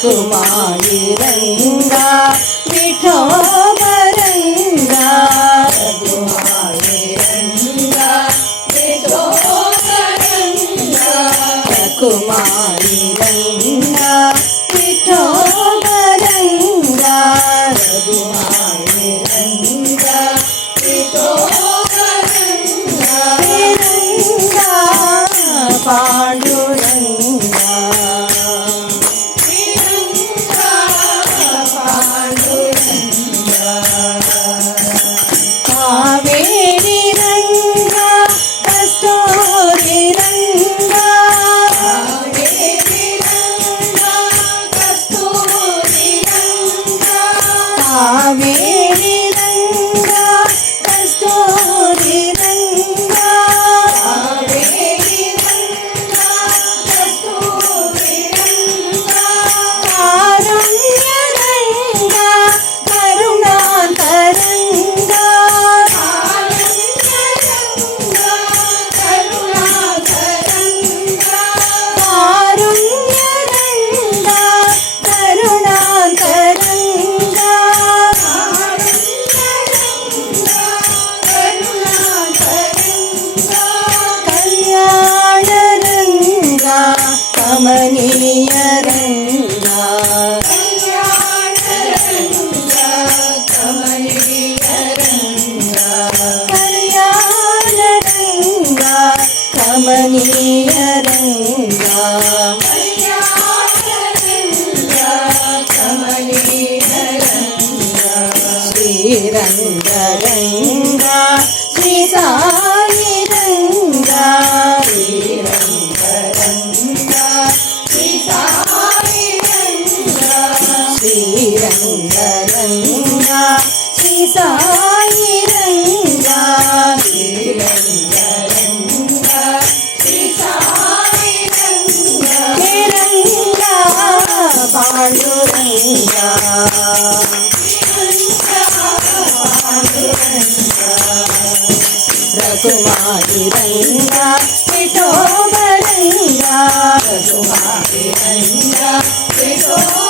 कुमारी रंगा विठोबरंगा कुमारी रंगा विठोबरंगा कुमारी रंगा विठोबरंगा कुमारी रंगा विठोबरंगा रंगा पांडुरंगा कावेरी रंगा कस्तूरी रंगा कावेरी रंगा कस्तूरी रंगा कावेरी रंगा कस्तूरी रंगा कावेरी रंगा कस्तूरी रंगा कारुण्य रंगा करुणांतरंगा कमनीय रंगा कल्याण रंगा कमनीय रंगा कल्याण रंगा कमनीय रंगा कल्याण रंगा कमनीय रंगा श्रीरंग रंगा श्री साई रंगा श्रीरंग रंगा श्रीरंग रंगा श्री साई रंगा श्रीरंग रंगा श्री साई रंगा रंगा पांडुरंगा रघुमारी रंगा विठोबरंगा रघुमारी रंगा विठोबरंगा